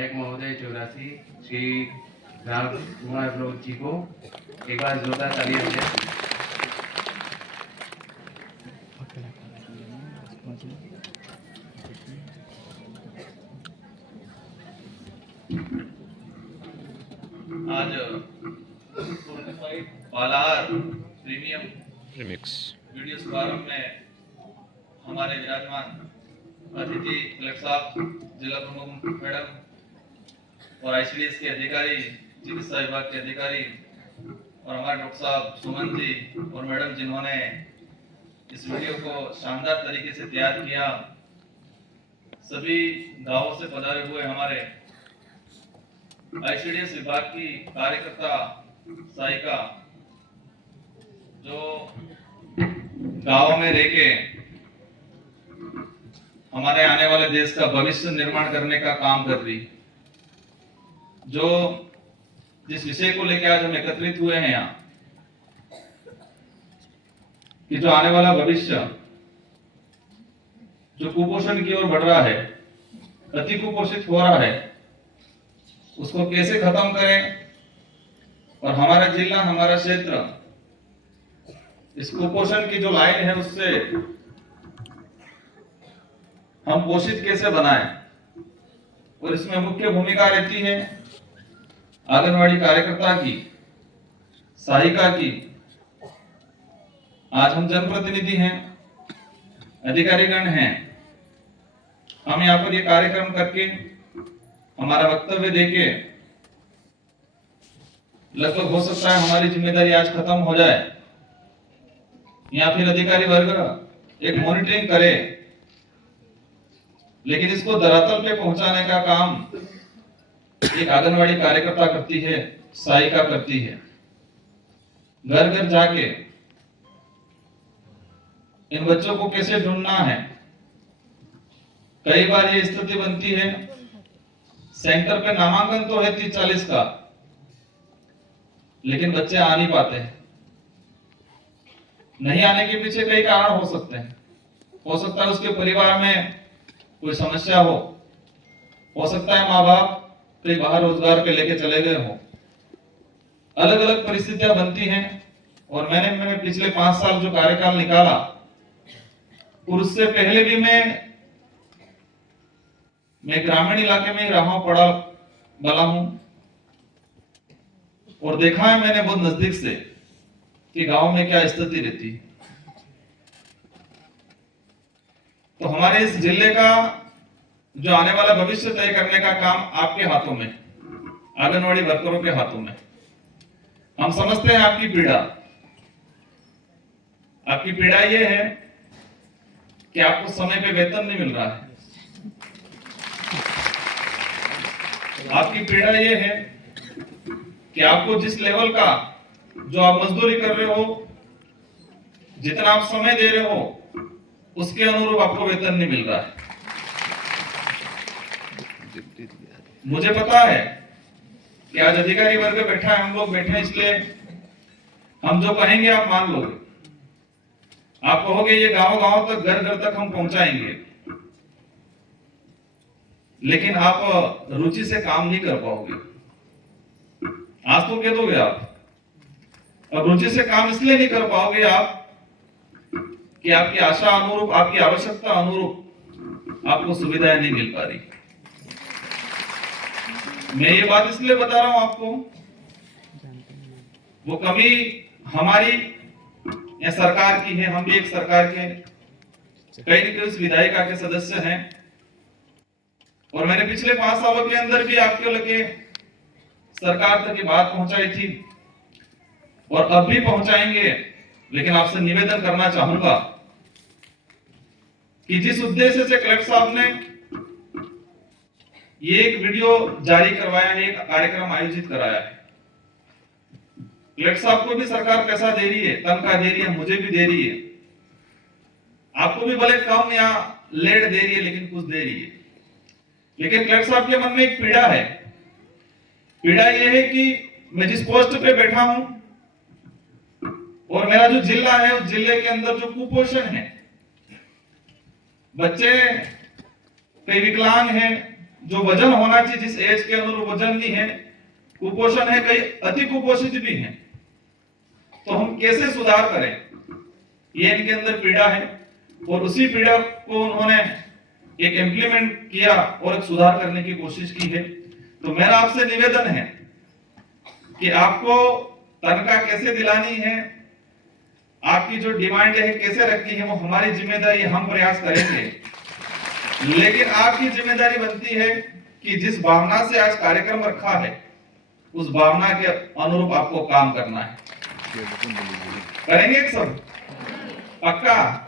एक महोदय 84 श्री राम कुमार रोज जी को एक बार जोरदार तालियां दें। आज बालार प्रीमियम रिमिक्स वीडियो समारोह में हमारे विराजमान अतिथि कलेक्टर साहब, जिला प्रमुख मैडम और आईसीडीएस के अधिकारी, चिकित्सा विभाग के अधिकारी और हमारे डॉक्टर साहब सुमन जी और मैडम जिन्होंने इस वीडियो को शानदार तरीके से तैयार किया, सभी गांवों से पधारे हुए हमारे आईसीडीएस विभाग की कार्यकर्ता सहायिका जो गांव में रह के हमारे आने वाले देश का भविष्य निर्माण करने का काम कर रही, जो जिस विषय को लेकर आज हम एकत्रित हुए हैं यहाँ, कि जो आने वाला भविष्य जो कुपोषण की ओर बढ़ रहा है, अति कुपोषित हो रहा है, उसको कैसे खत्म करें और हमारा जिला, हमारा क्षेत्र इस कुपोषण की जो लाइन है उससे हम पोषित कैसे बनाएं, और इसमें मुख्य भूमिका रहती है आंगनवाड़ी कार्यकर्ता की, सहायिका की। आज हम जनप्रतिनिधि हैं, अधिकारीगण हैं, हम यहाँ पर ये कार्यक्रम करके हमारा वक्तव्य देके लगभग हो सकता है हमारी जिम्मेदारी आज खत्म हो जाए, या फिर अधिकारी वर्ग एक मॉनिटरिंग करे, लेकिन इसको धरातल पे पहुंचाने का काम एक आंगनवाड़ी कार्यकर्ता करती है, सहायिका करती है। घर घर जाके इन बच्चों को कैसे ढूंढना है। कई बार ये स्थिति बनती है, सेंटर पे नामांकन तो है 30-40 का, लेकिन बच्चे आ नहीं पाते हैं। नहीं आने के पीछे कई कारण हो सकते हैं। हो सकता है उसके परिवार में कोई समस्या हो सकता है माँ बाप कहीं बाहर रोजगार पे लेके चले गए हो। अलग अलग परिस्थितियां बनती हैं, और मैंने पिछले 5 साल जो कार्यकाल निकाला, और उससे पहले भी मैं ग्रामीण इलाके में ही रहा हूं, पढ़ा बला हूं, और देखा है मैंने बहुत नजदीक से कि गांव में क्या स्थिति रहती। तो हमारे इस जिले का जो आने वाला भविष्य तय करने का काम आपके हाथों में, आंगनवाड़ी वर्करों के हाथों में। हम समझते हैं आपकी पीड़ा। आपकी पीड़ा यह है कि आपको समय पे वेतन नहीं मिल रहा है। आपकी पीड़ा यह है कि आपको जिस लेवल का जो आप मजदूरी कर रहे हो, जितना आप समय दे रहे हो, उसके अनुरूप आपको वेतन नहीं मिल रहा है। मुझे पता है कि आज अधिकारी वर्ग बैठा है, हम लोग बैठे हैं, इसलिए हम जो कहेंगे आप मान लोगे। आप कहोगे ये गांव गांव तक, घर घर तक हम पहुंचाएंगे, लेकिन आप रुचि से काम नहीं कर पाओगे। आज तो कह दोगे आप, अब रुचि से काम इसलिए नहीं कर पाओगे आप कि आपकी आशा अनुरूप, आपकी आवश्यकता अनुरूप आपको सुविधाएं नहीं मिल पा रही। मैं ये बात इसलिए बता रहा हूं आपको, वो कमी हमारी या सरकार की है। हम भी एक सरकार के कई न कई विधायिका के सदस्य हैं, और मैंने पिछले 5 सालों के अंदर भी आपके लगे सरकार तक ये बात पहुंचाई थी, और अब भी पहुंचाएंगे। लेकिन आपसे निवेदन करना चाहूंगा कि जिस उद्देश्य से कलेक्टर साहब ने ये एक वीडियो जारी करवाया है, एक कार्यक्रम आयोजित कराया है, कलेक्टर साहब को भी सरकार पैसा दे रही है, तनख्वाह दे रही है, मुझे भी दे रही है, आपको भी भले कम या लेट दे रही है, लेकिन कुछ दे रही है। लेकिन कलेक्टर साहब के मन में एक पीड़ा है। पीड़ा यह है कि मैं जिस पोस्ट पे बैठा हूं, और मेरा जो जिला है, उस जिले के अंदर जो कुपोषण है, बच्चे कई विकलांग हैं, जो वजन होना चाहिए जिस एज के अनुरूप वजन नहीं है, कुपोषण है, कई अति कुपोषित भी हैं। तो हम कैसे सुधार करें, ये इनके अंदर पीड़ा है और उसी पीड़ा को उन्होंने एक इम्प्लीमेंट किया और एक सुधार करने की कोशिश की है। तो मेरा आपसे निवेदन है कि आपको तनख्वाह कैसे दिलानी है, आपकी जो डिमांड है कैसे रखनी है, वो हमारी जिम्मेदारी, हम प्रयास करेंगे। लेकिन आपकी जिम्मेदारी बनती है कि जिस भावना से आज कार्यक्रम रखा है उस भावना के अनुरूप आपको काम करना है। करेंगे सब पक्का?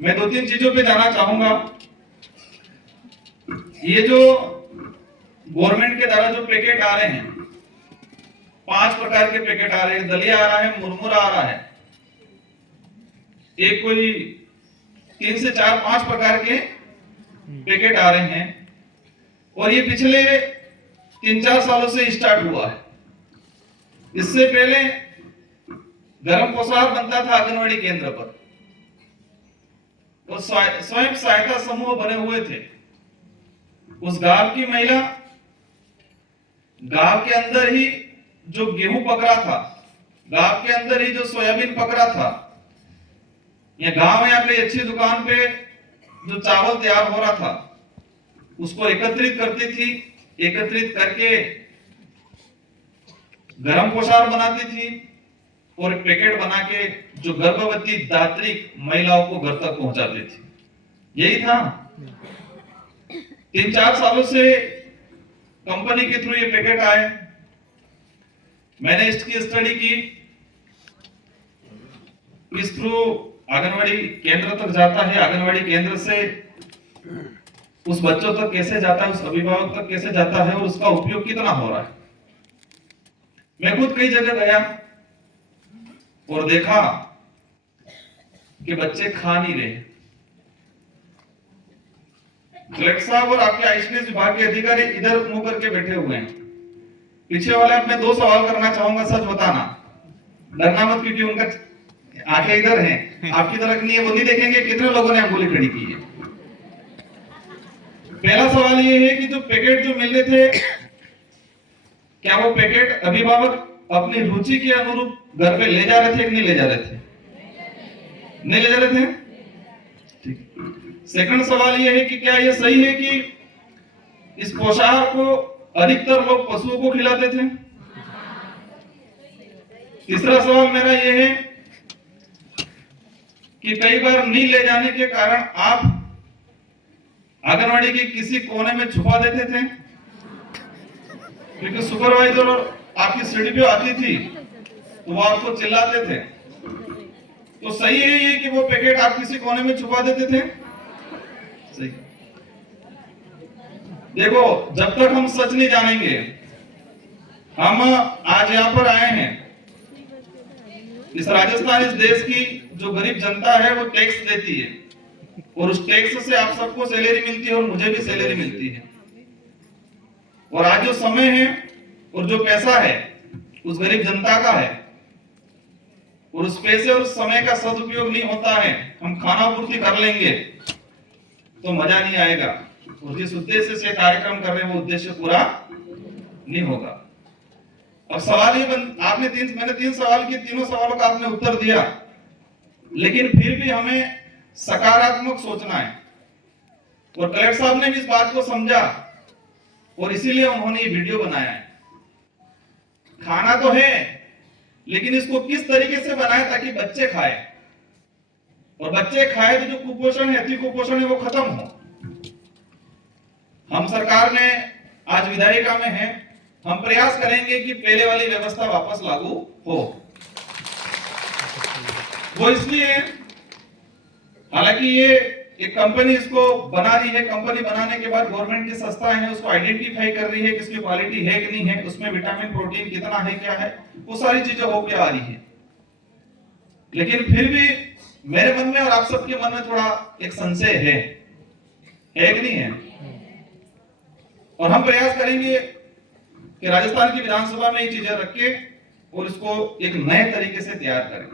मैं 2-3 चीजों पे जाना चाहूंगा। ये जो गवर्नमेंट के द्वारा जो पैकेट आ रहे हैं, 5 प्रकार के पैकेट आ रहे हैं, दलिया आ रहा है, मुरमुरा आ रहा है, एक कोई 3 से 4-5 प्रकार के पैकेट आ रहे हैं और ये पिछले 3-4 सालों से स्टार्ट हुआ है। इससे पहले गरम पोशाक बनता था आंगनवाड़ी केंद्र पर और स्वयं सहायता समूह बने हुए थे। उस गांव की महिला गांव के अंदर ही जो गेहूं पकड़ा था, गांव के अंदर ही जो सोयाबीन पकड़ा था, या गांव यहाँ पे अच्छी दुकान पे जो चावल तैयार हो रहा था उसको एकत्रित करती थी, एकत्रित करके गरम पोशाक बनाती थी और पैकेट बना के जो गर्भवती दात्रिक महिलाओं को घर तक पहुंचाती थी। यही था। 3-4 सालों से कंपनी के थ्रू ये पैकेट आए। मैंने इसकी स्टडी की, इस थ्रू आंगनवाड़ी केंद्र तक जाता है, आंगनवाड़ी केंद्र से उस बच्चों तक कैसे जाता है, उस अभिभावक तक कैसे जाता है और उसका उपयोग कितना हो रहा है। मैं खुद कई जगह गया और देखा कि बच्चे खा नहीं रहे। कलेक्टर साहब और आपके आयुष विभाग के अधिकारी इधर मुंह करके बैठे हुए हैं। पीछे वाले आप मैं 2 सवाल करना चाहूंगा, सच बताना, डरना मत, क्योंकि उनका आंखें इधर हैं, आपकी तरफ नहीं है, वो नहीं देखेंगे कितने लोगों ने अंगुली खड़ी की है। पहला सवाल ये है कि जो पैकेट जो मिल रहे थे, क्या वो पैकेट अभिभावक अपनी रुचि के अनुरूप घर पे ले जा रहे थे कि नहीं ले जा रहे थे? नहीं ले जा रहे थे। ठीक। सेकंड सवाल ये है कि क्या ये सही है कि इस पोशाक को अधिकतर लोग पशुओं को खिलाते थे? तीसरा सवाल मेरा ये है कि कई बार नहीं ले जाने के कारण आप आंगनवाड़ी के किसी कोने में छुपा देते थे, क्योंकि सुपरवाइजर और आपकी सीढ़ी पे आती थी तो वो आपको चिल्लाते थे। तो सही है ये कि वो पैकेट आप किसी कोने में छुपा देते थे? सही। देखो, जब तक हम सच नहीं जानेंगे, हम आज यहाँ पर आए हैं, इस राजस्थान, इस देश की जो गरीब जनता है वो टैक्स देती है और उस टैक्स से आप सबको सैलरी मिलती है और मुझे भी सैलरी मिलती है। और आज जो समय है और जो पैसा है उस गरीब जनता का है और उस पैसे और उस समय का सदुपयोग नहीं होता है, हम खाना पूर्ति कर लेंगे तो मजा नहीं आएगा और जिस उद्देश्य से कार्यक्रम कर रहे हैं वो उद्देश्य पूरा नहीं होगा। अब सवाल ये मैंने 3 सवाल किए, तीनों सवालों का आपने उत्तर दिया, लेकिन फिर भी हमें सकारात्मक सोचना है और कलेक्टर साहब ने भी इस बात को समझा और इसीलिए उन्होंने ये वीडियो बनाया है। खाना तो है, लेकिन इसको किस तरीके से बनाए ताकि बच्चे खाए, और बच्चे खाए तो जो कुपोषण है, अति कुपोषण है, वो खत्म हो। हम सरकार में आज विधायिका में है, हम प्रयास करेंगे कि पहले वाली व्यवस्था वापस लागू हो। वो इसलिए, हालांकि ये एक कंपनी इसको बना रही है, कंपनी बनाने के बाद गवर्नमेंट की संस्थाएं हैं उसको आइडेंटिफाई कर रही है कि इसकी क्वालिटी है कि नहीं है, उसमें विटामिन प्रोटीन कितना है, क्या है, वो सारी चीजें होकर आ रही है। लेकिन फिर भी मेरे मन में और आप सबके मन में थोड़ा एक संशय है कि नहीं है? और हम प्रयास करेंगे कि राजस्थान की विधानसभा में ये चीजें रख के और इसको एक नए तरीके से तैयार करें।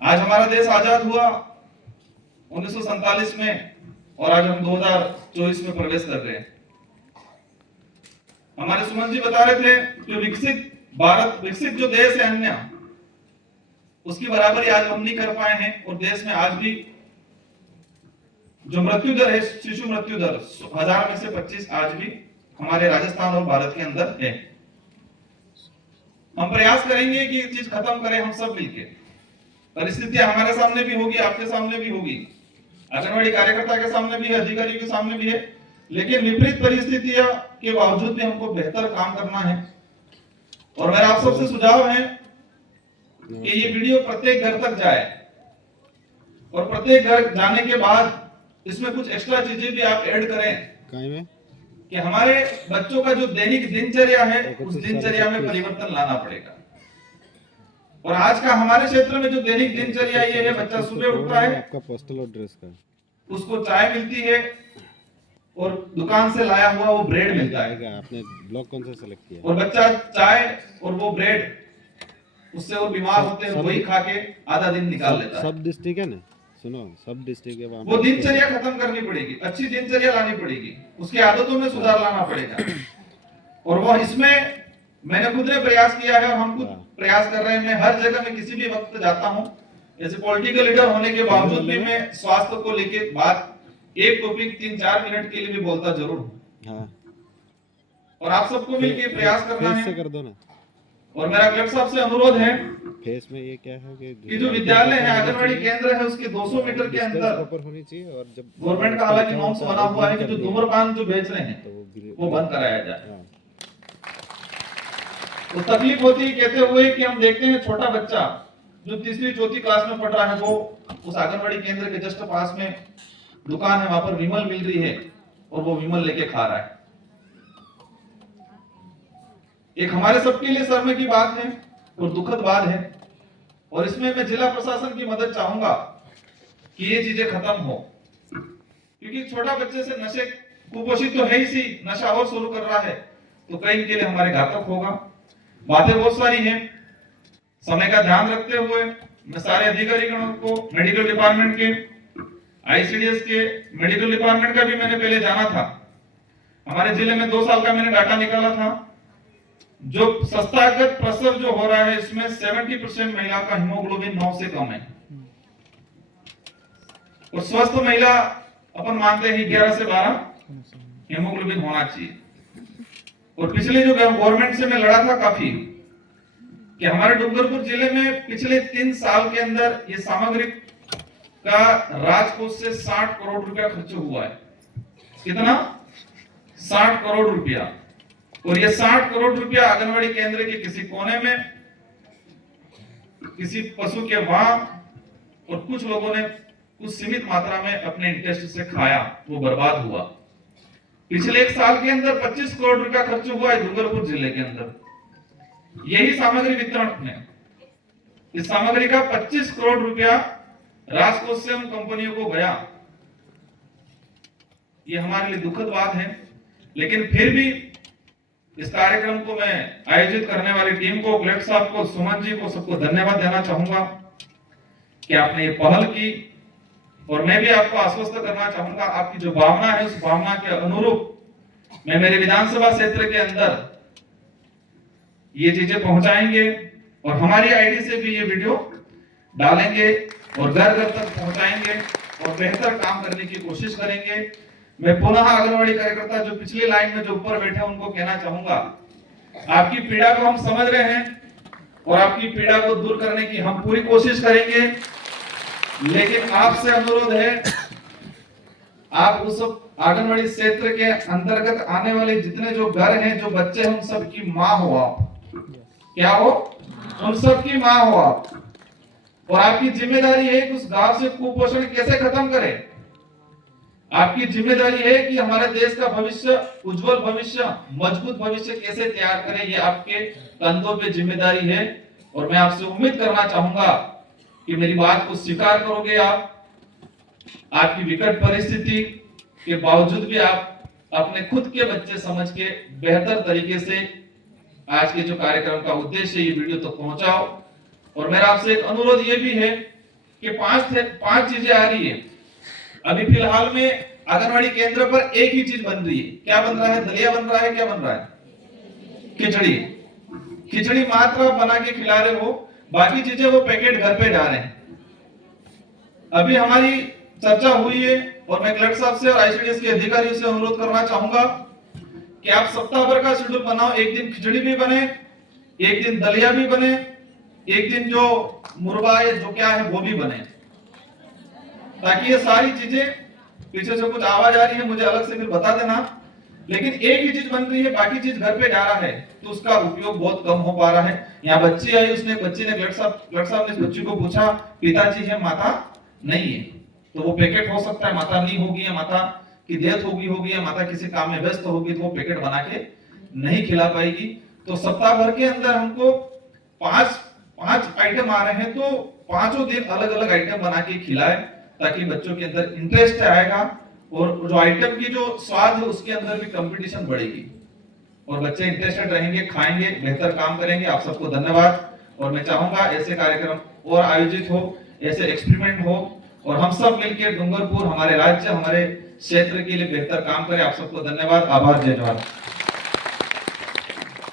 आज हमारा देश आजाद हुआ 1947 में और आज हम 2024 में प्रवेश कर रहे हैं। हमारे सुमन जी बता रहे थे कि विकसित भारत, विकसित जो देश है अन्य, उसकी बराबरी आज हम नहीं कर पाए हैं और देश में आज भी जो मृत्यु दर है, शिशु मृत्यु दर 1000 में से 25 आज भी हमारे राजस्थान और भारत के अंदर है। हम प्रयास करेंगे कि ये चीज खत्म करें हम सब मिलके। परिस्थितियां हमारे सामने भी होगी, आपके सामने भी होगी, आंगनवाड़ी कार्यकर्ता के सामने भी है, अधिकारियों के सामने भी है, लेकिन विपरीत परिस्थितियों के बावजूद भी हमको बेहतर काम करना है। और मेरा आप सबसे सुझाव है कि ये वीडियो प्रत्येक घर तक जाए और प्रत्येक घर जाने के बाद इसमें कुछ एक्स्ट्रा चीजें भी आप ऐड करें कि हमारे बच्चों का जो दैनिक दिनचर्या है उस दिनचर्या में परिवर्तन लाना पड़ेगा। और आज का हमारे क्षेत्र में जो दैनिक दिनचर्या ये है, बच्चा सुबह उठता है, आपका पोस्टल एड्रेस का, उसको चाय मिलती है और दुकान से लाया हुआ वो ब्रेड मिलता है। आपने ब्लॉक कौन सा सेलेक्ट किया? और बच्चा चाय और वो ब्रेड, उससे वो बीमार होते हैं, वही खा के आधा दिन निकाल लेता है। सब डिस्ट्रिक्ट है ना, सुनो, सब डिस्ट्रिक्ट है वहाँ वो दिनचर्या खत्म करनी पड़ेगी, अच्छी दिनचर्या लानी पड़ेगी, उसकी आदतों में सुधार लाना पड़ेगा। और वो इसमें मैंने खुद ने प्रयास किया है और हम खुद प्रयास कर रहे हैं। मैं हर जगह में किसी भी वक्त जाता हूँ, जैसे पॉलिटिकल लीडर होने के बावजूद भी मैं स्वास्थ्य को लेके बात, एक टॉपिक 3-4 मिनट के लिए भी बोलता जरूर हूँ। हाँ। और आप सबको मिलकर प्रयास करना फेस से है। कर दो ना। और मेरा कलेक्टर साहब से अनुरोध है फेस में ये क्या है कि जो विद्यालय है, आंगनवाड़ी केंद्र है, उसके 200 मीटर के अंदर प्रॉपर होनी चाहिए। और जब गवर्नमेंट का हालांकि नॉर्म्स बना हुआ है कि जो धूम्रपान जो बेच रहे हैं वो बंद कराया जाए। तो तकलीफ होती है कहते हुए कि हम देखते हैं छोटा बच्चा जो 3री-4थी क्लास में पढ़ रहा है, वो उस आंगनवाड़ी केंद्र के जस्ट पास में दुकान है, वहां पर विमल मिल रही है और वो विमल लेके खा रहा है। एक हमारे सबके लिए शर्म की बात है और दुखद बात है। और इसमें मैं जिला प्रशासन की मदद चाहूंगा कि ये चीजें खत्म हो, क्योंकि छोटा बच्चे से नशे, कुपोषित तो है ही सी, नशा और शुरू कर रहा है तो कई के लिए हमारे घातक होगा। बातें बहुत सारी हैं, समय का ध्यान रखते हुए मैं सारे अधिकारियों को, मेडिकल डिपार्टमेंट के, आईसीडीएस के, मेडिकल डिपार्टमेंट का भी मैंने पहले जाना था। हमारे जिले में 2 साल का मैंने डाटा निकाला था, जो संस्थागत प्रसव जो हो रहा है इसमें 70% महिला का हीमोग्लोबिन 9 से कम है। और स्वस्थ महिला अपन मानते हैं 11 से 12 हीमोग्लोबिन होना चाहिए। और पिछले जो गवर्नमेंट से मैं लड़ा था काफी, कि हमारे डूंगरपुर जिले में पिछले 3 साल के अंदर ये सामग्री का राजकोष से 60 करोड़ रुपया खर्च हुआ है। कितना? 60 करोड़ रुपया। और ये 60 करोड़ रुपया आंगनवाड़ी केंद्र के किसी कोने में, किसी पशु के वहां, और कुछ लोगों ने कुछ सीमित मात्रा में अपने इंटरेस्ट से खाया, वो बर्बाद हुआ। पिछले 1 साल के अंदर 25 करोड़ रुपया खर्च हुआ है डूंगरपुर जिले के अंदर यही सामग्री वितरण में। इस सामग्री का 25 करोड़ रुपया राजकोष से उन कंपनियों को गया। ये हमारे लिए दुखद बात है, लेकिन फिर भी इस कार्यक्रम को मैं आयोजित करने वाली टीम को, कलेक्टर साहब को, सुमन जी को, सबको धन्यवाद देना चाहूंगा कि आपने ये पहल की। और मैं भी आपको आश्वस्त करना चाहूंगा, आपकी जो भावना है उस भावना के अनुरूप मैं मेरे विधानसभा क्षेत्र के अंदर ये चीजें पहुंचाएंगे और हमारी आईडी से भी ये वीडियो डालेंगे और घर घर तक पहुंचाएंगे और बेहतर काम करने की कोशिश करेंगे। मैं पुनः आंगनवाड़ी कार्यकर्ता जो पिछली लाइन में जो ऊपर बैठे उनको कहना चाहूंगा, आपकी पीड़ा को हम समझ रहे हैं और आपकी पीड़ा को दूर करने की हम पूरी कोशिश करेंगे। लेकिन आपसे अनुरोध है, आप उस आंगनवाड़ी क्षेत्र के अंतर्गत आने वाले जितने जो घर हैं, जो बच्चे हैं, उन सब की माँ हो आप। क्या हो? उन सब की माँ हो आप। और आपकी जिम्मेदारी है कि उस गांव से कुपोषण कैसे खत्म करें। आपकी जिम्मेदारी है कि हमारे देश का भविष्य, उज्जवल भविष्य, मजबूत भविष्य कैसे तैयार करें। ये आपके कंधों पे जिम्मेदारी है और मैं आपसे उम्मीद करना चाहूंगा कि मेरी बात को स्वीकार करोगे आप। आपकी विकट परिस्थिति के बावजूद भी आप अपने खुद के बच्चे समझ के बेहतर तरीके से आज के जो कार्यक्रम का उद्देश्य ये वीडियो तक पहुंचाओ। और मेरा आपसे एक अनुरोध ये भी है कि 5 चीजें आ रही है। अभी फिलहाल में आंगनवाड़ी केंद्र पर एक ही चीज बन रही है। क्या बन रहा है? दलिया बन रहा है। क्या बन रहा है? खिचड़ी। खिचड़ी मात्र आप बना के खिला रहे हो, बाकी चीजें वो पैकेट घर पे जा रहे हैं। अभी हमारी चर्चा हुई है और मैं कलेक्टर साहब से और आईसीडीएस के अधिकारियों से अनुरोध करना चाहूंगा कि आप सप्ताह भर का शेड्यूल बनाओ। एक दिन खिचड़ी भी बने, एक दिन दलिया भी बने, एक दिन जो मुरबा है जो क्या है वो भी बने, ताकि ये सारी चीजें, पीछे से कुछ आवाज आ रही है मुझे अलग से फिर बता देना, लेकिन एक ही चीज बन रही है, बाकी चीज घर पे जा रहा है तो उसका उपयोग बहुत कम हो पा रहा है। यहाँ बच्ची आई, उसने बच्ची ने कलेक्टर साहब ने इस बच्ची को पूछा पिताजी है माता नहीं है, तो वो पैकेट हो सकता है माता नहीं होगी या माता की डेथ होगी या माता किसी काम में व्यस्त होगी तो वो पैकेट बना के नहीं खिला पाएगी। तो सप्ताह भर के अंदर हमको पांच आइटम आ रहे हैं, तो पांचों दिन अलग अलग आइटम बना के खिलाए, ताकि बच्चों के अंदर इंटरेस्ट आएगा और जो आइटम की जो स्वाद है उसके अंदर भी कंपटीशन बढ़ेगी और बच्चे इंटरेस्टेड रहेंगे, खाएंगे, बेहतर काम करेंगे। आप सबको धन्यवाद। और मैं चाहूंगा ऐसे कार्यक्रम और आयोजित हो, ऐसे एक्सपेरिमेंट हो और हम सब मिलकर डूंगरपुर, हमारे राज्य, हमारे क्षेत्र के लिए बेहतर काम करें। आप सबको धन्यवाद, आभार, जय जवाहर।